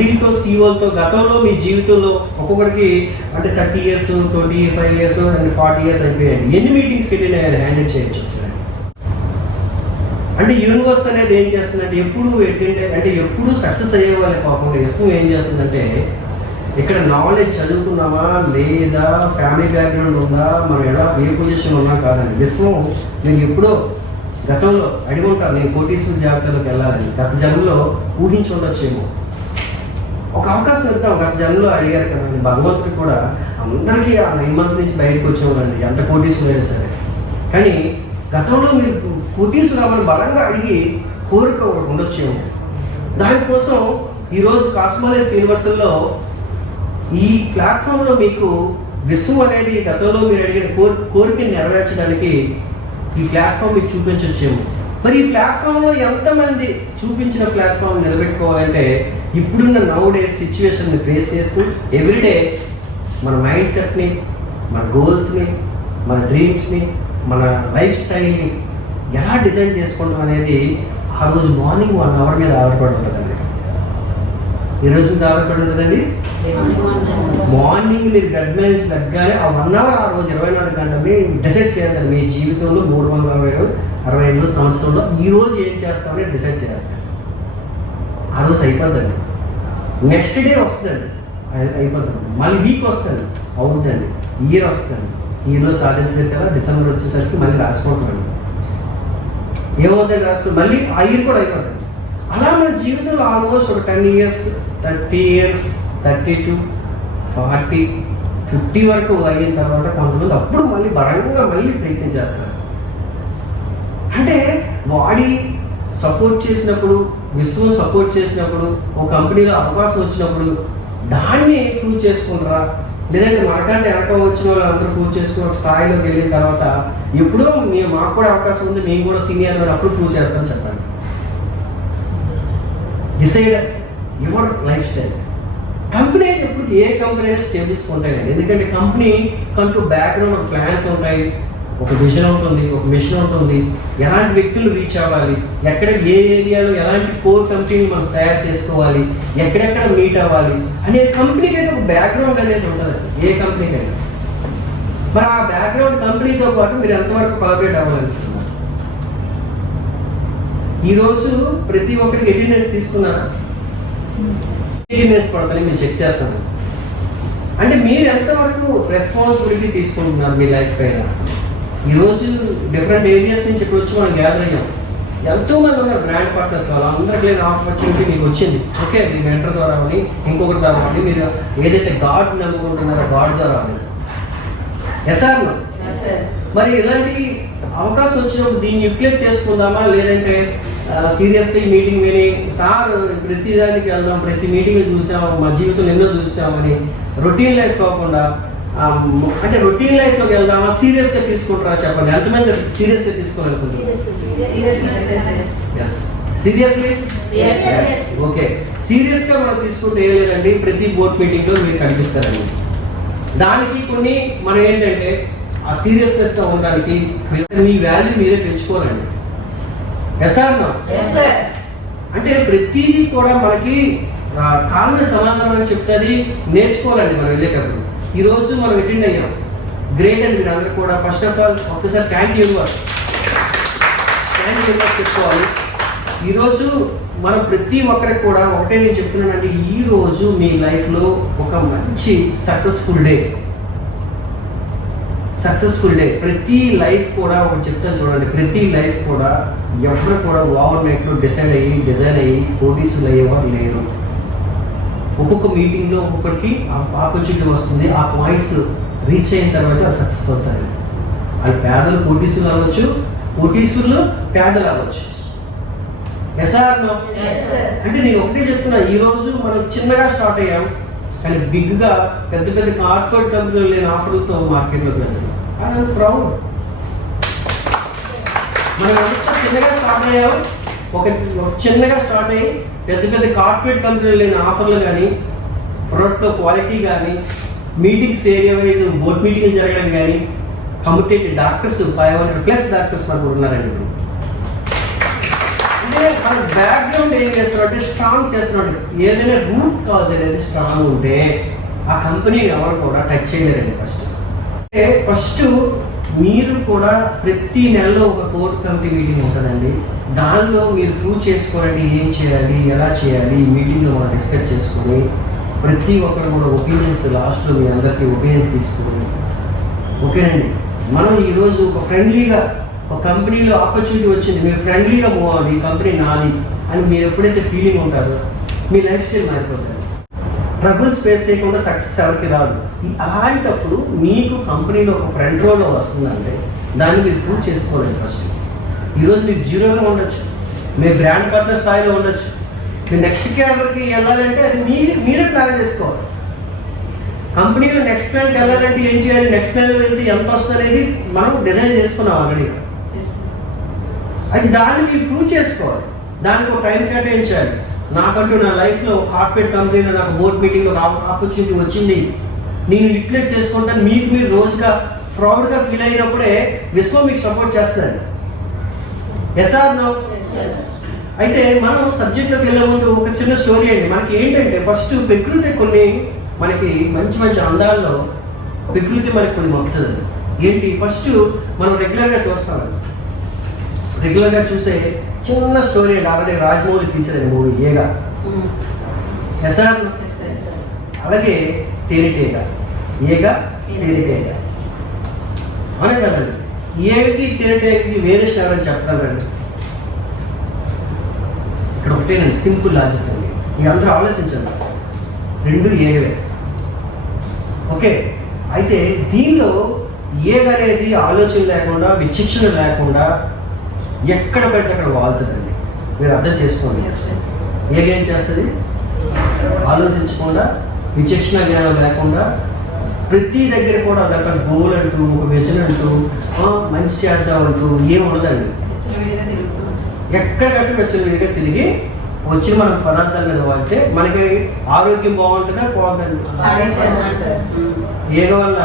ఎండీలతో సీఓలతో గతంలో మీ జీవితంలో ఒక్కొక్కరికి అంటే 30 years 25 years అండ్ 40 years అయిపోయాయి. ఎన్ని మీటింగ్స్కి వెళ్ళి హ్యాండిల్ చేయొచ్చు? అంటే యూనివర్స్ అనేది ఏం చేస్తుందంటే ఎప్పుడు అంటే ఎప్పుడు సక్సెస్ అయ్యే వాళ్ళ పాపం విశ్వం ఏం చేస్తుందంటే ఇక్కడ నాలెడ్జ్ చదువుకున్నామా లేదా ఫ్యామిలీ బ్యాక్గ్రౌండ్ ఉందా మనం ఎలా ఏ పొజిషన్ ఉన్నా కాదండి. విశ్వం నేను ఎప్పుడో గతంలో అడిగి ఉంటాను నేను కోటీశ్వర జాబితాలోకి వెళ్ళాలని. గత జన్మలో ఊహించి ఉండొచ్చేమో, ఒక అవకాశం ఇద్దాం. గత జన్మలో అడిగారు కదండి. భగవంతుడు కూడా అందరికీ ఆ 9 months నుంచి బయటకు వచ్చేవాళ్ళండి, ఎంత కోటీశ్వరుడు అయినా సరే. కానీ గతంలో మీరు కోటీశ్వరామని బలంగా అడిగి కోరిక ఒకటి ఉండొచ్చేమో. దానికోసం ఈరోజు కాస్మోలైఫ్ యూనివర్సల్లో ఈ ప్లాట్ఫామ్లో మీకు విశ్వం అనేది గతంలో మీరు అడిగిన కోరికని నెరవేర్చడానికి ఈ ప్లాట్ఫామ్ మీకు చూపించొచ్చేమో. మరి ఈ ప్లాట్ఫామ్లో ఎంతమంది చూపించిన ప్లాట్ఫామ్ నిలబెట్టుకోవాలంటే ఇప్పుడున్న నౌ డేస్ సిచ్యువేషన్ని ఫేస్ చేస్తూ ఎవ్రీడే మన మైండ్ సెట్ని, మన గోల్స్ని, మన డ్రీమ్స్ని, మన లైఫ్ స్టైల్ని ఎలా డిజైన్ చేసుకుంటాం అనేది ఆ రోజు మార్నింగ్ 1 hour మీద ఆధారపడి ఉంటుందండి. ఈ రోజు మీద ఆధారపడి ఉంటుందండి. మార్నింగ్ మీరు బెడ్ మీద లగ్గానే ఆ 1 hour ఆ రోజు 24 గంటలని డిసైడ్ చేయాలి. మీ జీవితంలో 365 సంవత్సరంలో ఈ రోజు ఏం చేస్తామని డిసైడ్ చేయాలి. ఆ రోజు అయిపోద్దండి. నెక్స్ట్ డే వస్తుందండి, అయిపోతుంది. మళ్ళీ వీక్ వస్తుంది, అవుతుందండి. ఇయర్ వస్తుంది, ఇయర్లో సాధించలేదు కదా. డిసెంబర్ వచ్చేసరికి మళ్ళీ రాసుకుంటున్నాను, ఏమవుతుంది రాసుకుంటు మళ్ళీ ఆ ఇయర్ కూడా అయిపోతుంది. అలా మన జీవితంలో ఆల్మోస్ట్ ఒక 10 years 30 years 32 40 50 వరకు అయిన తర్వాత కొంతమంది అప్పుడు మళ్ళీ బలంగా మళ్ళీ ప్రయత్నం చేస్తారు. అంటే బాడీ సపోర్ట్ చేసినప్పుడు, విశ్వం సపోర్ట్ చేసినప్పుడు, ఒక కంపెనీలో అవకాశం వచ్చినప్పుడు దాన్ని ప్రూవ్ చేసుకుంటారా, లేదంటే మనకంటే వెనక వచ్చిన వాళ్ళు అందరూ ప్రూవ్ చేసుకుని ఒక స్థాయిలోకి వెళ్ళిన తర్వాత ఎప్పుడో మాకు కూడా అవకాశం ఉంది, మేము కూడా సీనియర్ అని అప్పుడు ప్రూవ్ చేస్తామని చెప్పండి. Decide your life style. Company అయితే ఎప్పుడు ఏ కంపెనీ అయినా స్టేబుల్స్ ఉంటాయండి. ఎందుకంటే కంపెనీ కంటూ బ్యాక్గ్రౌండ్ ఒక ప్లాన్స్ ఉంటాయి, ఒక విజన్ ఉంటుంది, ఒక మిషన్ ఉంటుంది, ఎలాంటి వ్యక్తులు రీచ్ అవ్వాలి, ఎక్కడ ఏ ఏరియాలో ఎలాంటి కోర్ కంపెనీని మనం తయారు చేసుకోవాలి, ఎక్కడెక్కడ మీట్ అవ్వాలి అనే కంపెనీకి అయితే ఒక బ్యాక్గ్రౌండ్ అనేది ఉంటుంది ఏ కంపెనీకైనా. మరి ఆ బ్యాక్గ్రౌండ్ కంపెనీతో పాటు మీరు ఎంతవరకు కొలాబరేట్ అవ్వాలనుకుంటున్నారు? ఈరోజు ప్రతి ఒక్కరికి అటెండెన్స్ తీసుకున్నారా? అటెండెన్స్ పడతాను మేము చెక్ చేస్తాను. అంటే మీరు ఎంతవరకు రెస్పాన్సిబిలిటీ తీసుకుంటున్నారు మీ లైఫ్ పైన? ఈరోజు డిఫరెంట్ ఏరియాస్ నుంచి ఇప్పుడు వచ్చి మనం గ్యాదర్ అయ్యాం. ఎంతోమంది ఉన్నారు బ్రాండ్ పార్ట్నర్స్, వాళ్ళందరికీ లేని ఆపర్చునిటీ మీకు వచ్చింది. ఓకే, మీ మెంటర్ ద్వారా అని, ఇంకొకటి ద్వారా అని, మీరు ఏదైతే గాడ్ నమ్ముకుంటున్నారో గాడ్ ద్వారా అని. ఎస్ఆర్ మరి ఇలాంటి అవకాశం వచ్చినప్పుడు దీన్ని యూటిలైజ్ చేసుకుందామా, లేదంటే సీరియస్గా ఈ మీటింగ్ విని సార్ ప్రతి దానికి వెళ్దాం, ప్రతి మీటింగ్ చూసాము, మా జీవితంలో ఎన్నో చూసామని రొటీన్ లైఫ్ కాకుండా అంటే రొటీన్ లైఫ్లోకి వెళ్దామా, సీరియస్గా తీసుకుంటారా చెప్పండి. ఎంతమంది సీరియస్గా తీసుకోవాలనుకుంటున్నారు? Seriously okay. సీరియస్గా మనం తీసుకుంటే ఏం లేదండి, ప్రతి బోర్డ్ మీటింగ్లో మీరు కనిపిస్తారండి. దానికి కొన్ని మనం ఏంటంటే ఆ సీరియస్నెస్గా ఉండడానికి మీ వాల్యూ మీరే పెంచుకోవాలండి. అంటే ప్రతిదీ కూడా మనకి కారణం సమాధానం చెప్తుంది, నేర్చుకోవాలండి మనం వెళ్ళేటప్పుడు. ఈరోజు మనం అటెండ్ అయ్యాం, గ్రేట్ అండి మీరు అందరూ కూడా. ఫస్ట్ ఆఫ్ ఆల్ ఒక్కసారి థ్యాంక్ యూ యూనివర్స్ చెప్పుకోవాలి. ఈరోజు మనం ప్రతి ఒక్కరికి కూడా ఒకటే నేను చెప్తున్నానంటే, ఈరోజు మీ లైఫ్లో ఒక మంచి సక్సెస్ఫుల్ డే. ప్రతి లైఫ్ కూడా ఒకటి చెప్తాను చూడండి, ప్రతి లైఫ్ కూడా ఎవరు కూడా ఓవర్ నైట్లో డిజైన్ అయ్యి పోటీసులు అయ్యేవారు లేరు. ఒక్కొక్క మీటింగ్లో ఒక్కొక్కరికి ఆపర్చునిటీ వస్తుంది. ఆ పాయింట్స్ రీచ్ అయిన తర్వాత అది సక్సెస్ అవుతారు. అది పేదలు కోటీసులు అవ్వచ్చు, కోటీసులు పేదలు అవ్వచ్చు. అంటే నేను ఒకటే చెప్తున్నా, ఈరోజు మనం చిన్నగా స్టార్ట్ అయ్యాం, కానీ బిగ్గా పెద్ద పెద్ద కార్పొరేట్ కంపెనీలు లేని ఆఫర్లతో మార్కెట్లోకి వెళ్తున్నాం. I'm proud. మనం అంతా చిన్నగా స్టార్ట్ అయ్యాం, ఒక చిన్నగా స్టార్ట్ అయ్యి పెద్ద పెద్ద కార్పొరేట్ కంపెనీలు లేని ఆఫర్లు కానీ, ప్రోడక్ట్లో క్వాలిటీ కానీ, మీటింగ్స్ ఏరియా వైజ్ బోర్డ్ మీటింగ్లు జరగడం కానీ, కమ్యూనిటీ డాక్టర్స్ 500+ డాక్టర్స్ మనకు ఉన్నారండి. అంటే మన బ్యాక్గ్రౌండ్ ఏం చేస్తున్నాడు అంటే స్ట్రాంగ్ చేస్తున్నాడు. ఏదైనా రూట్ కాజ్ అనేది స్ట్రాంగ్ ఉంటే ఆ కంపెనీని ఎవరు కూడా టచ్ చేయలేరండి. ఫస్ట్ మీరు కూడా ప్రతి నెలలో ఒక కోర్ కమిటీ మీటింగ్ ఉంటుందండి. దానిలో మీరు ప్రూవ్ చేసుకోవాలంటే ఏం చేయాలి, ఎలా చేయాలి, ఈ మీటింగ్లో మనం డిస్కస్ చేసుకొని ప్రతి ఒక్కరు కూడా ఒపీనియన్స్ లాస్ట్లో మీ అందరికీ ఒపీనియన్ తీసుకుని ఓకేనండి. మనం ఈరోజు ఒక ఫ్రెండ్లీగా ఒక కంపెనీలో ఆపర్చునిటీ వచ్చింది, మీరు ఫ్రెండ్లీగా మూవ్ అవ్వాలి, ఈ కంపెనీ నాది అని మీరు ఎప్పుడైతే ఫీలింగ్ ఉంటారో మీ లైఫ్ స్టైల్ మారిపోతుంది. ట్రబుల్ స్పేస్ చేయకుండా సక్సెస్ ఎవరికి రాదు. అలాంటప్పుడు మీకు కంపెనీలో ఒక ఫ్రంట్ రోలో వస్తుందంటే దాన్ని మీరు ప్రూవ్ చేసుకోవాలి. ఫస్ట్ ఈరోజు మీరు జీరోగా ఉండొచ్చు, మీరు బ్రాండ్ పార్ట్నర్ స్థాయిలో ఉండొచ్చు, మీరు నెక్స్ట్ క్యాడర్కి వెళ్ళాలంటే అది మీరే ప్లాన్ చేసుకోవాలి. కంపెనీలో నెక్స్ట్ ప్లాన్కి వెళ్ళాలంటే ఏం చేయాలి, నెక్స్ట్ ప్లాన్లో వెళ్తే ఎంత వస్తుంది అనేది మనం డిజైన్ చేసుకున్నాం ఆల్రెడీ. అది దాన్ని మీరు ప్రూవ్ చేసుకోవాలి, దానికి ఒక టైం కేటాయించాలి. నాకంటూ నా లైఫ్లో కార్పొరేట్ కంపెనీలో నాకు బోర్డ్ మీటింగ్లో ఆపర్చునిటీ వచ్చింది, నేను యూటిలైజ్ చేసుకుంటాను. మీకు మీరు రోజుగా ప్రౌడ్గా ఫీల్ అయినప్పుడే విశ్వం మీకు సపోర్ట్ చేస్తుంది. Yes or no? అయితే మనం సబ్జెక్ట్లోకి వెళ్ళే ముందు ఒక చిన్న స్టోరీ అండి. మనకి ఏంటంటే ఫస్ట్ ప్రకృతి కొన్ని మనకి మంచి మంచి అందాల్లో ప్రకృతి మనకి కొన్ని మొక్కుతుంది. ఏంటి ఫస్ట్ మనం రెగ్యులర్గా చూస్తాం, రెగ్యులర్గా చూసే చిన్న స్టోరీ అండి. ఆల్రెడీ రాజమౌళి తీసేది మూవీ ఏగా. S R? అలాగే తేనెటీగ, ఏగా తేనెటీగ అనే కదండి. ఏగకి తేనెటీగకి వేరియేషన్ ఎవరని చెప్పగలండి? ఇక్కడ ఒకటేనండి, సింపుల్ లాజిక్ అండి. మీ అందరూ ఆలోచించండి, రెండు ఏగలే. ఓకే, అయితే దీనిలో ఏగ అనేది ఆలోచన లేకుండా విచక్షణ లేకుండా ఎక్కడ పెడితే అక్కడ వాళ్తుందండి. మీరు అర్థం చేసుకోండి. ఏం చేస్తుంది? ఆలోచించకుండా విచక్షణ జ్ఞానం లేకుండా ప్రతి దగ్గర కూడా అదొక గోల్ అంటూ ఒక విజన్ అంటూ మంచి చేద్దాం అంటూ ఏం ఉండదండి. ఎక్కడికక్కడ విచ్చలవిడిగా తిరిగి వచ్చి మన పదార్థాల మీద వాడితే మనకి ఆరోగ్యం బాగుంటుందా పోతుందండి. ఏగ వల్ల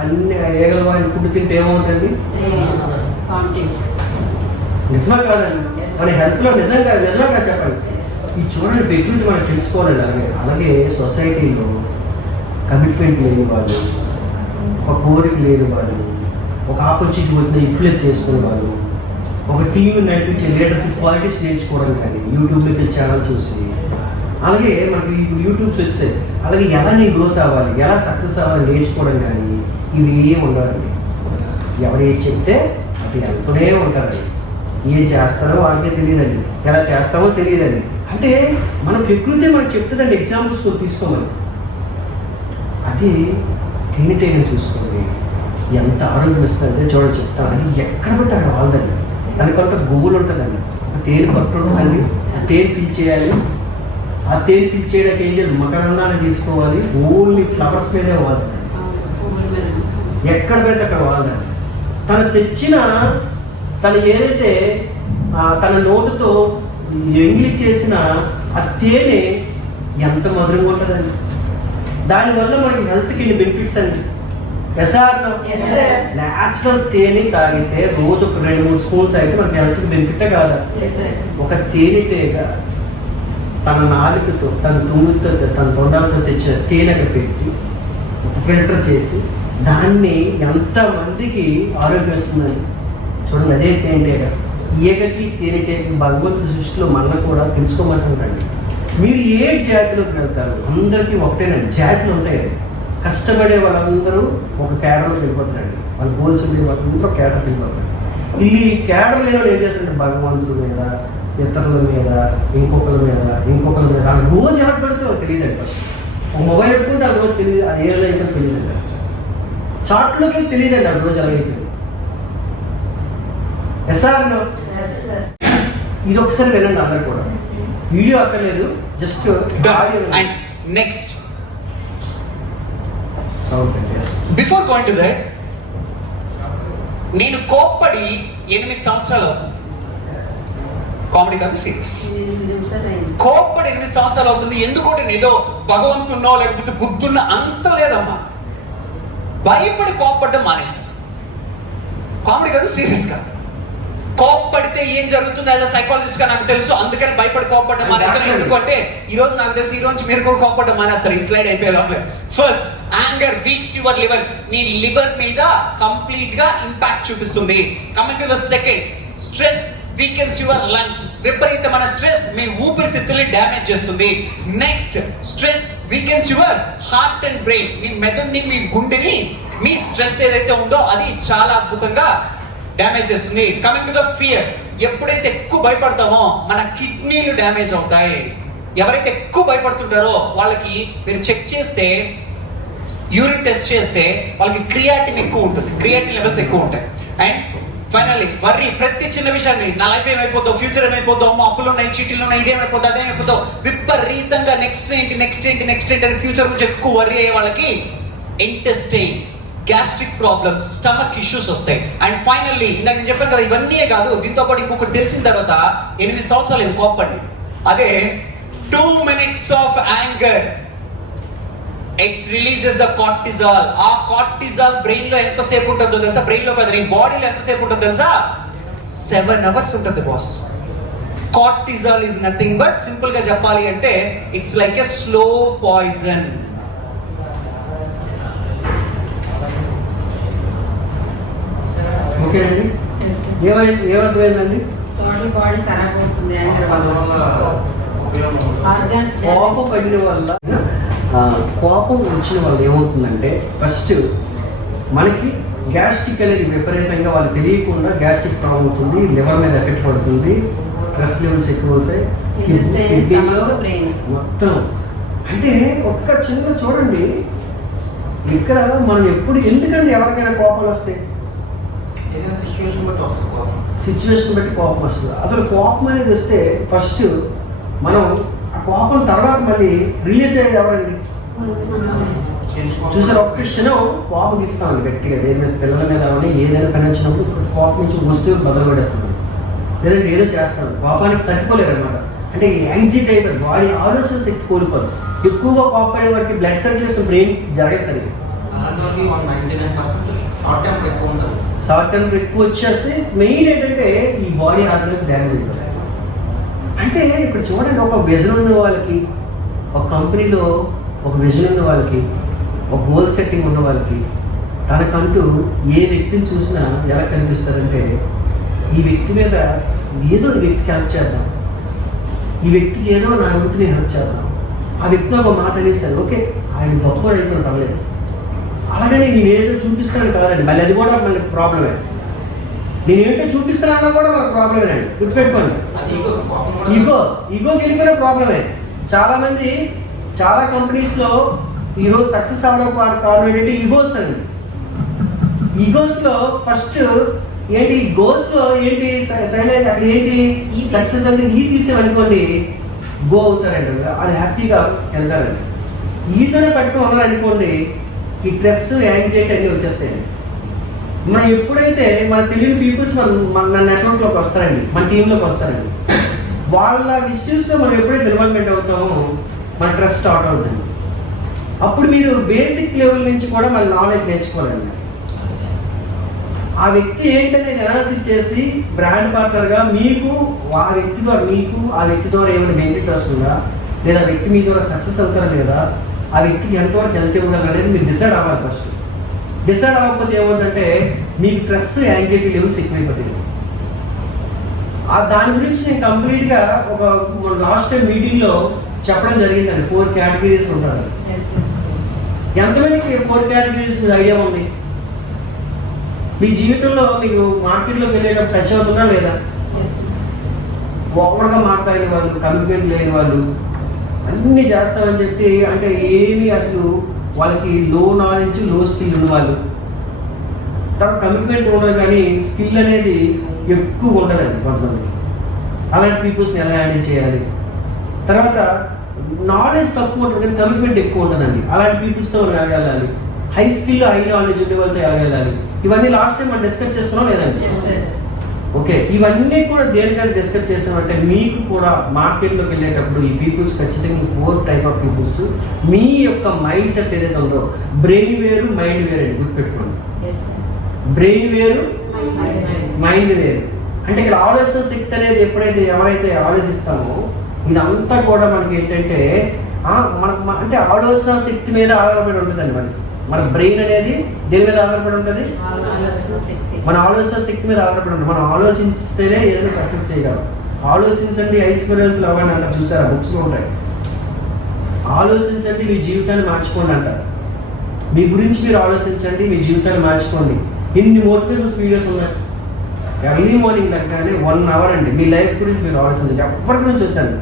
అన్ని ఏగల వాళ్ళ ఫుడ్ తింటే ఏమవుతుంది? నిజమా కాదండి? మన హెల్త్లో నిజంగా చెప్పండి. ఈ చూడండి, ప్రకృతి మనం తెలుసుకోవాలి. అలాగే సొసైటీలో కమిట్మెంట్ లేని వాళ్ళు, ఒక కోరిక లేని వాళ్ళు, ఒక ఆపర్చునిటీ వచ్చిన యూటిలైజ్ చేసుకునే వాళ్ళు, ఒక టీవీ నడిపించే లీడర్షిప్ క్వాలిటీస్ నేర్చుకోవడం కానీ యూట్యూబ్లోకి ఛానల్ చూసి, అలాగే మనకి యూట్యూబ్స్ వచ్చాయి, అలాగే ఎలా నీ గ్రోత్ అవ్వాలి, ఎలా సక్సెస్ అవ్వాలి నేర్చుకోవడం కానీ ఇవి ఏమి ఉండాలండి. ఎవరు ఏం చెప్తే అటు వెళ్తూనే ఉంటారండి. ఏం చేస్తారో వాళ్ళకే తెలియదండి, ఎలా చేస్తామో తెలియదండి. అంటే మన ప్రకృతి మనకు చెప్తుందండి. ఎగ్జాంపుల్స్ తీసుకోమని, అది తేనెటీగను చూసుకోండి ఎంత ఆరోగ్యం ఇస్తుందంటే చూడండి చెప్తాను. అది ఎక్కడ పడితే అక్కడ వాళ్ళదండి. దానికంటే గువ్వులు ఉంటుందండి, ఒక తేనె పట్టు ఉంటుందండి, ఆ తేనె ఫిల్ చేయాలి. ఆ తేనె ఫిల్ చేయడానికి ఏం చేయాలి? మకరందాన్ని తీసుకోవాలి, ఓన్లీ ఫ్లవర్స్ మీదే వాడుతుంది. ఎక్కడ పడితే అక్కడ వాడదండి. తను ఏదైతే తన నోటుతో ఎంగిలి చేసిన ఆ తేనె ఎంత మధురంగా ఉంటుందండి. దానివల్ల మనకి హెల్త్కి ఇన్ని బెనిఫిట్స్ అండి. న్యాచురల్ తేనె తాగితే రోజు ఒక 2-3 స్పూన్లు తాగితే మనకి హెల్త్కి బెనిఫిటే కాదా? ఒక తేనెటీగ తన నాలుకతో, తన తుమ్ముతో, తన తొండాలతో తెచ్చిన తేనె పెట్టి ఫిల్టర్ చేసి దాన్ని ఎంతమందికి ఆరోగ్యం ఇస్తుందండి. చూడండి, అదే తేనెటీగ. ఏకకి తేనెటీగ భగవంతుడి సృష్టిలో మన కూడా తెలుసుకోమంటుంటండి. మీరు ఏ జాతిలోకి వెళ్తారు? అందరికీ ఒకటేనండి, జాతులు ఉంటాయండి. కష్టపడే వాళ్ళందరూ ఒక కేడర్లో వెళ్ళిపోతారండి. వాళ్ళు గోల్స్ ఉండే వాళ్ళందరూ ఒక కేడర్కి వెళ్ళిపోతారు. ఈ కేడర్ లేని వాళ్ళు ఏం చేస్తారంటే భగవంతుడి మీద, ఇతరుల మీద, ఇంకొకరి మీద ఆ రోజు ఎలా పెడితే తెలియదండి. ఫస్ట్ ఒక మొబైల్ పెట్టుకుంటే ఆ రోజు తెలియదు, అది ఏ లైఫ్ తెలియదండి. చాట్లోకి తెలియదండి ఆ రోజు ఎలా అయిపోయింది. ఎస్ఆర్లో ఇది ఒకసారి వినండి అందరు కూడా. వీడియో అక్కర్లేదు, just next before going to that, నేను కోప్పడి 8 సంవత్సరాలు అవుతుంది. కామెడీ కాదు, సీరియస్. కోప్పడి 8 సంవత్సరాలు అవుతుంది. ఎందుకంటే ఏదో భగవంతున్నో లేకపోతే బుద్ధున్న అంత లేదమ్మా. భయపడి కోప్పడ్డం మానేశాను. కామెడీ కాదు, సీరియస్ కాదు. కోప్పడితే ఎప్పుడైతే ఏం జరుగుతుందో యాజ్ సైకాలజిస్ట్ గా నాకు తెలుసు, అందుకని భయపడి కోపడ్డం మానేసాను. ఎందుకంటే ఈ రోజు నాకు తెలిసి ఈ రోజు మీరు కూడా కోపడ్డం మానేస్తారు. ఈ స్లైడ్ అయిపోయేలోపే. First, anger weaks your liver. నీ లివర్ మీద కంప్లీట్ గా ఇంపాక్ట్ చూపిస్తుంది. Coming to the second, stress weakens your lungs. విపరీతమైన స్ట్రెస్ మీ ఊపిరితిత్తుల్ని డ్యామేజ్ చేస్తుంది. Next, stress weakens your heart and brain. మీ మెదడుని, మీ గుండెని, మీ స్ట్రెస్ ఏదైతే ఉందో అది చాలా అద్భుతంగా డ్యామేజ్ చేస్తుంది. కమింగ్ టు ద ఫియర్, ఎప్పుడైతే ఎక్కువ భయపడతామో మన కిడ్నీలు డ్యామేజ్ అవుతాయి. ఎవరైతే ఎక్కువ భయపడుతుంటారో వాళ్ళకి మీరు చెక్ చేస్తే, యూరిన్ టెస్ట్ చేస్తే వాళ్ళకి క్రియాటిన్ ఎక్కువ ఉంటుంది, క్రియాటిన్ లెవెల్స్ ఎక్కువ ఉంటాయి. అండ్ ఫైనల్లీ వర్రీ, ప్రతి చిన్న విషయాన్ని నా లైఫ్ ఏమైపోతుందో, ఫ్యూచర్ ఏమైపోతుందో, అమ్మో అప్పులు ఉన్నాయి, చీటీలు ఉన్నాయి, ఇదేమైపోతుందో అదేమైపోతుందో విపరీతంగా నెక్స్ట్ ఏంటి అని ఫ్యూచర్ గురించి ఎక్కువ వర్రీ అయ్యే వాళ్ళకి intestine, gastric problems, stomach issues వస్తాయి. అండ్ ఫైనల్లీ ఇందాక నేను చెప్పాను కదా, ఇవన్నీ కాదు, దీంతో పాటు ఇంకొకటి తెలిసిన తర్వాత 8 సంవత్సరాలు ఇది కోపండి. అదే 2 minutes of anger, it's releases the cortisol. ఆ కార్టిజాల్ బ్రెయిన్ లో ఎంతసేపు ఉంటుందో తెలుసా? బ్రెయిన్ లో కాదు, నీ బాడీలో ఎంతసేపు ఉంటుందో తెలుసా? 7 hours ఉంటుంది boss. Cortisol is nothing but, simple గా చెప్పాలి అంటే it's like a slow poison. Okay అండి, ఏమర్థమైందండి? బాడీ ఖరాబ్ అవుతుంది కోపం పడిన వల్ల, కోపం వచ్చిన వల్ల ఏమవుతుందంటే ఫస్ట్ మనకి గ్యాస్ట్రిక్ అనేది విపరీతంగా వాళ్ళు తెలియకుండా గ్యాస్ట్రిక్ ప్రాబ్లం అవుతుంది, లివర్ మీద ఎఫెక్ట్ పడుతుంది, స్ట్రెస్ లెవెల్స్ ఎక్కువ అవుతాయి, కిడ్నీలో మొత్తం. అంటే ఒక్క చిన్న చూడండి, ఇక్కడ మనం ఎప్పుడు ఎందుకంటే ఎవరికైనా కోపాలు వస్తాయి, సిచ్యువేషన్ బట్టి కోపం వస్తుంది. అసలు కోపం అనేది వస్తే ఫస్ట్ మనం ఆ కోపం తర్వాత మళ్ళీ రిలీజ్ అయ్యేది ఎవరండి? చూసారు, ఒక్క క్షణం కోపం ఇస్తామండి గట్టిగా, దేని మీద, పిల్లల మీద కానీ ఏదైనా పని వచ్చినప్పుడు కోపం నుంచి వస్తువు బదులు పడేస్తాం, లేదంటే ఏదో చేస్తాం, కోపానికి తట్టుకోలేరు అనమాట. అంటే యాంగ్జైటీ అయిపోయింది, బాడీ ఆలోచన శక్తి కోల్పోదు. ఎక్కువగా కోపడే వారికి బ్లడ్ సర్క్యులేషన్ బ్రెయిన్ జరగేసరి షార్ట్ టర్మ్ ఎక్కువ వచ్చేస్తే మెయిన్ ఏంటంటే ఈ బాడీ ఆర్గన్స్ డ్యామేజ్ అయిపోతాయి. అంటే ఇప్పుడు చూడండి, ఒక విజన్ ఉన్న వాళ్ళకి, ఒక కంపెనీలో ఒక విజన్ ఉన్న వాళ్ళకి, ఒక గోల్ సెట్టింగ్ ఉన్న వాళ్ళకి, తనకంటూ ఏ వ్యక్తిని చూసినా ఎలా కనిపిస్తారంటే ఈ వ్యక్తి మీద ఏదో ఈ వ్యక్తికి హెల్ప్ చేద్దాం, ఈ వ్యక్తికి ఏదో నా వృత్తి నేను హెల్ప్ చేద్దాం, ఆ వ్యక్తిని ఒక మాట అనేసాను, ఓకే ఆయన గొప్ప అయిపోయిన పర్లేదు, అలాగని నేను ఏదో చూపిస్తాను కాదండి, మళ్ళీ అది కూడా మళ్ళీ ప్రాబ్లమే. నేను ఏంటో చూపిస్తానన్నా కూడా మనకు ప్రాబ్లమేనండి, గుర్తుపెట్టుకోండి. ఈగో గెలిపిన ప్రాబ్లమే. చాలామంది చాలా కంపెనీస్లో ఈరోజు సక్సెస్ అవ్వడం కారణం ఏంటంటే ఈగోస్ అండి. ఈగోస్లో ఫస్ట్ ఏంటి, గోల్స్లో ఏంటి సైలెంట్, అక్కడ ఏంటి సక్సెస్ అంటే ఈ తీసేమనుకోండి గో అవుతారండి, అది హ్యాపీగా వెళ్తారండి. ఈతోనే పట్టుకుని ఉన్నారనుకోండి ఈ స్ట్రెస్, యాంగ్జైటీ అన్నీ వచ్చేస్తాయండి. మనం ఎప్పుడైతే మన తెలియని పీపుల్స్ మన నెట్వర్క్లోకి వస్తారండి, మన టీంలోకి వస్తారండి, వాళ్ళ ఇష్యూస్లో మనం ఎప్పుడైతే ఇన్వాల్వ్మెంట్ అవుతామో మన ట్రస్ట్ స్టార్ట్ అవుతుంది. అప్పుడు మీరు బేసిక్ లెవెల్ నుంచి కూడా మన నాలెడ్జ్ నేర్చుకోవాలండి. ఆ వ్యక్తి ఏంటనేది అనాలిసిస్ చేసి బ్రాండ్ పార్ట్నర్గా మీకు ఆ వ్యక్తి ద్వారా, మీకు ఆ వ్యక్తి ద్వారా ఏమైనా బెనిఫిట్ వస్తుందా, లేదా వ్యక్తి మీ ద్వారా సక్సెస్ అవుతారా లేదా, ఆ వ్యక్తికి ఎంతవరకు హెల్త్ ఇవ్వడం అనేది మీరు డిసైడ్ అవ్వాలి. ఫస్ట్ డిసైడ్ అవ్వకపోతే ఏమవుతుందంటే మీకు స్ట్రెస్, యాంగ్జైటీ లెవెల్స్ ఎక్కువైపోతాయి. దాని గురించి నేను కంప్లీట్గా ఒక లాస్ట్ టైం మీటింగ్లో చెప్పడం జరిగిందండి. 4 categories ఉంటారు. ఎంతమందికి 4 categories ఐడియా ఉంది? మీ జీవితంలో మీకు మార్కెట్లోకి వెళ్ళేటప్పుడు టచ్ అవుతున్నా లేదా? ఓవర్గా మాట్లాడిన వాళ్ళు, కమిట్మెంట్ లేని వాళ్ళు, అన్నీ చేస్తామని చెప్పి అంటే ఏమి అసలు వాళ్ళకి లో నాలెడ్జ్, లో స్కిల్ ఉన్న వాళ్ళు, తర్వాత కమిట్మెంట్ ఉండదు కానీ స్కిల్ అనేది ఎక్కువ ఉండదండి కొంతమందికి. అలాంటి పీపుల్స్ని ఎలా హ్యాండిల్ చేయాలి? తర్వాత నాలెడ్జ్ తక్కువ ఉంటుంది కానీ కమిట్మెంట్ ఎక్కువ ఉంటుందండి, అలాంటి పీపుల్స్తో ఎలా వెళ్ళాలి? హై స్కిల్, హై నాలెడ్జ్ ఉండే వాళ్ళతో ఎలా వెళ్ళాలి? ఇవన్నీ లాస్ట్ టైం మనం డిస్కస్ చేస్తున్నాం లేదండి? ఓకే, ఇవన్నీ కూడా దేనికైనా డిస్కస్ చేసామంటే మీకు కూడా మార్కెట్లోకి వెళ్ళేటప్పుడు ఈ పీపుల్స్ ఖచ్చితంగా 4 type ఆఫ్ పీపుల్స్. మీ యొక్క మైండ్ సెట్ ఏదైతే ఉందో, బ్రెయిన్ వేరు, మైండ్ వేరు అండి, గుర్తుపెట్టుకోండి. బ్రెయిన్ వేరు, మైండ్ వేరు. అంటే ఇక్కడ ఆలోచన శక్తి అనేది ఎప్పుడైతే ఎవరైతే ఆలోచిస్తామో ఇదంతా కూడా మనకి ఏంటంటే అంటే ఆలోచన శక్తి మీద ఆధారపడి ఉంటుందండి. మన బ్రెయిన్ అనేది దేని మీద ఆధారపడి ఉంటుంది? మన ఆలోచన శక్తి మీద ఆధారపడి ఉంటుంది. మనం ఆలోచిస్తేనే ఏదైనా సక్సెస్ చేయగలం. ఆలోచించండి ఐశ్వర్యవంతులు అవ్వండి అంటారు, చూసారా? బుక్స్లో ఉంటాయి. ఆలోచించండి మీ జీవితాన్ని మార్చుకోండి అంటారు. మీ గురించి మీరు ఆలోచించండి, మీ జీవితాన్ని మార్చుకోండి. ఇన్ని మోటివేషన్స్ వీడియోస్ ఉన్నాయి. ఎర్లీ మార్నింగ్ దగ్గరనే 1 అవర్ అండి మీ లైఫ్ గురించి మీరు ఆలోచించండి. ఎవరి గురించి వద్దండి,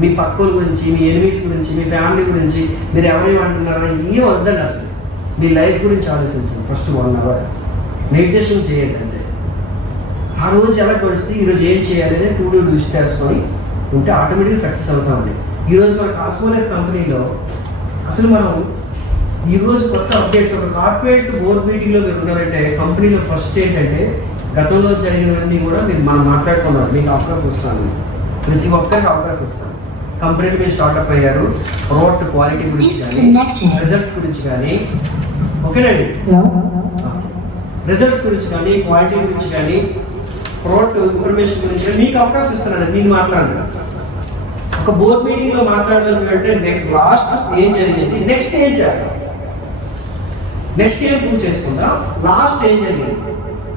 మీ పక్కల గురించి, మీ ఎనిమీస్ గురించి, మీ ఫ్యామిలీ గురించి, మీరు ఎవరేమంటున్నారో ఏం వద్దండి. అసలు మీ లైఫ్ గురించి ఆలోచించండి. ఫస్ట్ 1 అవర్ మెడిటేషన్ చేయండి అంతే. ఆ రోజు ఎలా గడిస్తే ఈరోజు ఏం చేయాలి అనేది 2 లిస్ట్ చేసుకొని ఉంటే ఆటోమేటిక్గా సక్సెస్ అవుతామండి. ఈరోజు మన కాస్మోలైఫ్ కంపెనీలో అసలు మనం ఈరోజు కొత్త అప్డేట్స్, ఒక కార్పొరేట్ బోర్డ్ మీటింగ్లో మీరు ఉన్నారంటే కంపెనీలో ఫస్ట్ ఏంటంటే గతంలో జరిగినవన్నీ కూడా మనం మాట్లాడుకున్నారు. మీకు అవకాశం ఇస్తాను, ప్రతి ఒక్కరికి అవకాశం ఇస్తాను. కంపెనీలు మీరు స్టార్ట్అప్ అయ్యారు, ప్రోడక్ట్ క్వాలిటీ గురించి కానీ, రిజల్ట్స్ గురించి కానీ, ఓకేనండి, రిజల్ట్స్ గురించి కానీ, క్వాలిటీ గురించి కానీ, ప్రోడక్ట్ ఇన్ఫర్మేషన్ గురించి కానీ మీకు అవకాశం ఇస్తున్నాను. నేను మాట్లాడను. ఒక బోర్డ్ మీటింగ్లో మాట్లాడవలసి అంటే నెక్స్ట్ లాస్ట్ ఏం జరిగింది, నెక్స్ట్ ఏం చేయాలి, నెక్స్ట్ ఏం ప్రూవ్ చేసుకుందాం, లాస్ట్ ఏం జరిగింది,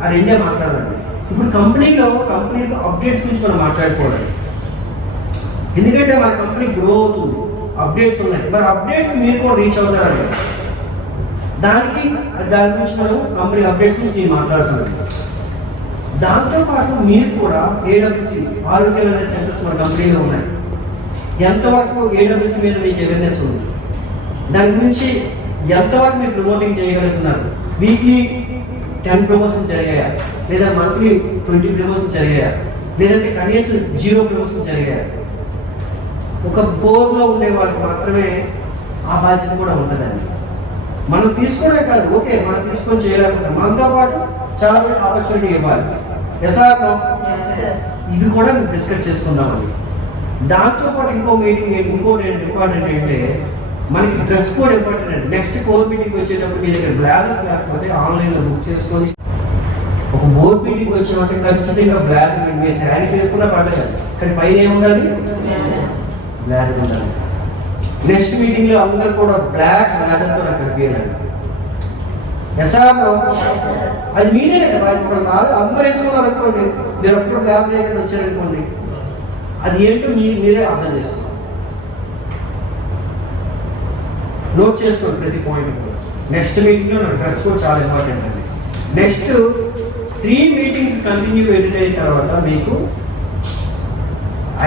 ఆ రెండే మాట్లాడాలి. ఇప్పుడు కంపెనీలో అప్డేట్స్ గురించి మనం మాట్లాడుకోవాలి. ఎందుకంటే మన కంపెనీ గ్రో అవుతుంది, అప్డేట్స్ ఉన్నాయి. మరి అప్డేట్స్ మీరు కూడా రీచ్ అవుతారండి. దాని గురించి మనం కంపెనీ అప్డేట్స్ గురించి నేను మాట్లాడుతున్నాను. దాంతోపాటు మీరు కూడా ఏడబ్ల్యూసీ ఆరోగ్య వెల్నెస్ సెంటర్స్ మన కంపెనీలో ఉన్నాయి. ఎంతవరకు ఏడబ్ల్యూసీ మీద మీకు అవేర్నెస్ ఉంది, దాని గురించి ఎంతవరకు మీరు ప్రమోటింగ్ చేయగలుగుతున్నారు? వీక్లీ 10 ప్రమోషన్ జరిగాయా, లేదా మంత్లీ 20 ప్రమోషన్ జరిగాయా, లేదంటే కనీసం 0 ప్రమోషన్ జరిగాయా? ఒక బోర్లో ఉండే వాళ్ళకి మాత్రమే ఆ బాధ్యత కూడా ఉంటుందండి. మనం తీసుకోవడమే కాదు, ఓకే మనం తీసుకొని చేయలేకపోతే మనతో పాటు చాలా మంది ఆపర్చునిటీ ఇవ్వాలి. ఎస్ఆర్నో ఇవి కూడా డిస్కస్ చేసుకుందామండి. దాంతోపాటు ఇంకో మీటింగ్, ఇంకోటి ఇంపార్టెంట్ ఏంటంటే మనకి డ్రెస్ కోడ్ ఇంపార్టెంట్ అండి. నెక్స్ట్ కోర్ మీటింగ్ వచ్చేటప్పుడు మీ దగ్గర బ్లాజెస్ లేకపోతే ఆన్లైన్లో బుక్ చేసుకొని ఒక బోర్డ్ మీటింగ్ వచ్చామంటే ఖచ్చితంగా బ్లాజర్ మీరు శారీస్ వేసుకున్నా పడలేదు, కానీ పైన ఏముండాలి? బ్లాజర్ ఉండాలి. నెక్స్ట్ మీటింగ్లో అందరూ కూడా బ్లాక్ బ్లాజర్తో నాకు కనిపించాలి. ఎస్ఆర్లో అది మీరే కదా, ఇప్పుడు అందరూ వేసుకున్నారు అనుకోండి, మీరు ఒక్కరు బ్లాక్ లేకుండా వచ్చారనుకోండి, అది ఏంటో మీరే అర్థం చేసుకోండి. నోట్ చేసుకోండి ప్రతి పాయింట్. నెక్స్ట్ మీటింగ్లో నా డ్రెస్ కోడ్ చాలా ఇంపార్టెంట్ అండి. నెక్స్ట్ 3 మీటింగ్స్ కంటిన్యూ ఎడిట్ అయిన తర్వాత మీకు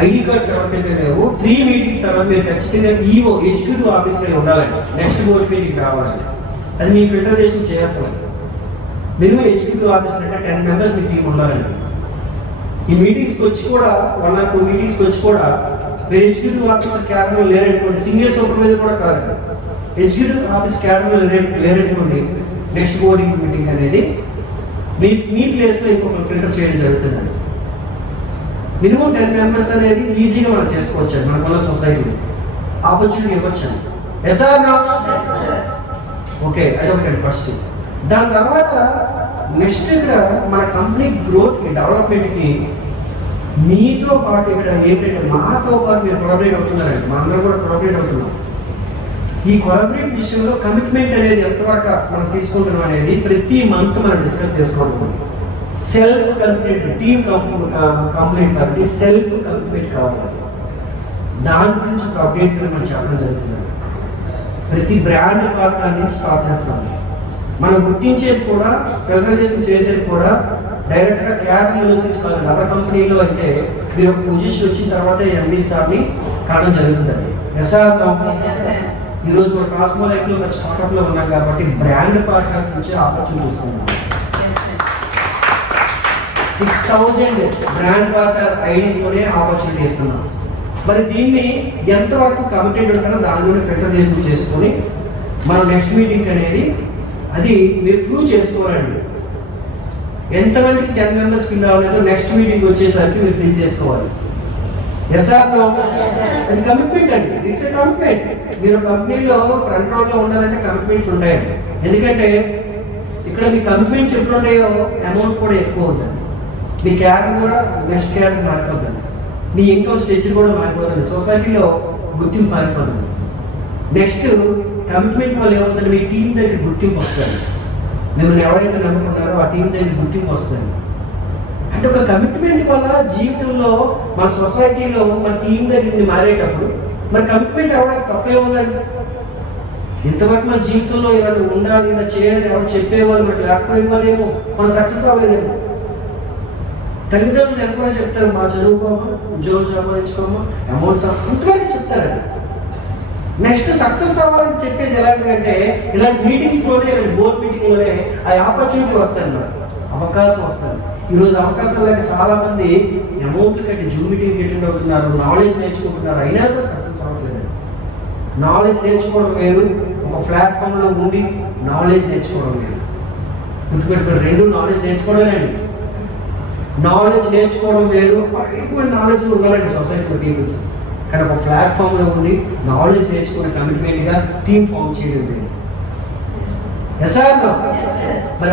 ఐడి కార్డ్స్ ఎవరికైతే లేవు, 3 మీటింగ్స్ తర్వాత మీరు ఖచ్చితంగా ఈఓ ఎగ్జిక్యూటివ్ ఆఫీస్లో ఉండాలండి. నెక్స్ట్ బోర్డ్ మీటింగ్ రావాలండి. అది మీ ఫిల్టరేషన్ చేస్తాం. మినిమం ఎగ్జిక్యూటివ్ ఆఫీస్ అంటే 10 మెంబర్స్ మీ టీం ఉండాలండి. ఈ మీటింగ్స్కి వచ్చి కూడా 1 or 2 మీటింగ్స్కి వచ్చి కూడా మీరు ఎగ్జిక్యూటివ్ ఆఫీసర్ క్యాడర్లో లేరనుకోండి, సింగిల్ సూపర్వైజర్ కూడా కాదండి, ఎగ్జిక్యూటివ్ ఆఫీస్ క్యాడర్లో లేరనుకోండి, నెక్స్ట్ బోర్డింగ్ మీటింగ్ అనేది మీ ప్లేస్లో ఇంకొక ఫిల్టర్ చేయడం జరుగుతుందండి. మినిమం 10 మెంబర్స్ అనేది ఈజీగా మనం చేసుకోవచ్చు అండి. మనకున్న సొసైటీ ఆపర్చునిటీ ఇవ్వచ్చు. ఎస్ఆర్ ఓకే, అదొకటి ఫస్ట్. దాని తర్వాత నెక్స్ట్ ఇక్కడ మన కంపెనీ గ్రోత్కి, డెవలప్మెంట్కి మీతో పాటు ఇక్కడ ఏంటంటే మాతో పాటు మీరు కొలాబరేట్ అవుతున్నారండి. మనందరం కూడా కొలాబరేట్ అవుతున్నాం. ఈ కొలాబరేట్ విషయంలో కమిట్మెంట్ అనేది ఎంతవరకు మనం తీసుకుంటున్నాం అనేది ప్రతి మంత్ మనం డిస్కస్ చేసుకోవాలి. సెల్ఫ్ కమిట్మెంట్, టీమ్ కంప్లీట్ కాదు, సెల్ఫ్ కమిట్మెంట్ కావాలి. దాని గురించి అప్డేట్స్ మనం చెప్పడం జరుగుతుంది. ప్రతి బ్రాండ్ పార్ట్నర్ నుంచి స్టార్ట్ చేస్తాం. మనం గుర్తించేది కూడా, ఫెడరలైజేషన్ చేసేది కూడా డైరెక్ట్గా క్యాడర్ లెవెల్స్ నుంచి కాదు. అదర్ కంపెనీలో అయితే మీరు ఒక పొజిషన్ వచ్చిన తర్వాత ఎండి సార్ని కావడం జరుగుతుందండి. ఎస్ఆర్ ఈరోజు ఒక కాస్మోలైఫ్లో ఒక స్టార్ట్అప్లో ఉన్నాం కాబట్టి బ్రాండ్ పార్ట్నర్ నుంచి ఆపర్చునిటీస్ ఉన్నాం. 6000 బ్రాండ్ పార్ట్నర్ ఐడితోనే ఆపర్చునిటీ ఇస్తున్నాం. మరి దీన్ని ఎంతవరకు కమిటెడ్ ఉంటారో దానిలోనే ఫిల్టరైజేషన్ చేసుకొని మనం నెక్స్ట్ మీటింగ్ అనేది అది మీరు ప్రూవ్ చేసుకోవాలండి. ఎంతమందికి 10 మెంబర్స్ ఫిల్ అవ్వలేదో నెక్స్ట్ మీటింగ్ వచ్చేసరికి మీరు ఫిల్ చేసుకోవాలి. ఎస్ఆర్లో అది కమిట్మెంట్ అండి. It's a commitment. మీరు కంపెనీలో ఫ్రంట్ రోల్లో ఉండాలంటే కమిట్మెంట్స్ ఉంటాయండి. ఎందుకంటే ఇక్కడ మీ కమిట్మెంట్స్ ఎప్పుడు ఉంటాయో అమౌంట్ కూడా ఎక్కువ అవుతుంది. మీ క్యాడర్ కూడా నెక్స్ట్ క్యాడర్ మారిపోతుంది, మీ ఇన్కమ్ స్ట్రక్చర్ కూడా మారిపోతుంది, సొసైటీలో గుర్తింపు మారిపోతుంది. నెక్స్ట్ కమిట్మెంట్ వల్ల ఏమవుతుంది, మీ టీం దగ్గర గుర్తింపు వస్తుంది. మిమ్మల్ని ఎవరైతే నమ్ముకుంటారో ఆ టీం దగ్గర గుర్తింపు వస్తుంది. అంటే ఒక కమిట్మెంట్ వల్ల జీవితంలో మన సొసైటీలో మన టీం దగ్గర మారేటప్పుడు మరి కమిట్మెంట్ ఎవరికి తప్పే ఉందండి. ఇంతవరకు మన జీవితంలో ఇలా ఉండాలి, ఇలా చేయాలి ఎవరు చెప్పేవాళ్ళు మనకి లేకపోయిన వాళ్ళేమో మనం సక్సెస్ అవ్వలేదేమో. తల్లిదండ్రులు ఎంతవరకు చెప్తారు, మా చదువుకోమా, ఉద్యోగం సంపాదించుకోమా, అమౌంట్స్ ఇంతవరకు చెప్తారండి. నెక్స్ట్ సక్సెస్ అవ్వాలని చెప్పేది ఎలాంటిదంటే ఇలాంటి మీటింగ్స్లోనే, ఇలాంటి బోర్డ్ మీటింగ్లోనే ఆ ఆపర్చునిటీ వస్తాయి అన్నమాట, అవకాశం వస్తుంది. ఈరోజు అవకాశాలు లేక చాలా మంది అమౌంట్లు కట్టి జూమ్ మీటింగ్ అటెండ్ అవుతున్నారు, నాలెడ్జ్ నేర్చుకుంటున్నారు, అయినా సరే సక్సెస్ అవ్వట్లేదు. నాలెడ్జ్ నేర్చుకోవడం వేరు, ఒక ప్లాట్ఫామ్లో ఉండి నాలెడ్జ్ నేర్చుకోవడం వేరు. గుర్తుపెట్టుకోండి, రెండు నాలెడ్జ్ నేర్చుకోవడమేనండి. నాలెడ్జ్ నేర్చుకోవడం వేరు, ఎక్కువ నాలెడ్జ్ ఉన్నారండి సొసైటీలో పీపుల్స్. కానీ ఒక ప్లాట్ఫామ్లో ఉండి నాలెడ్జ్ నేర్చుకునే కమిట్మెంట్గా టీమ్ ఫామ్ చేయడం వేరు. Yes or no? మరి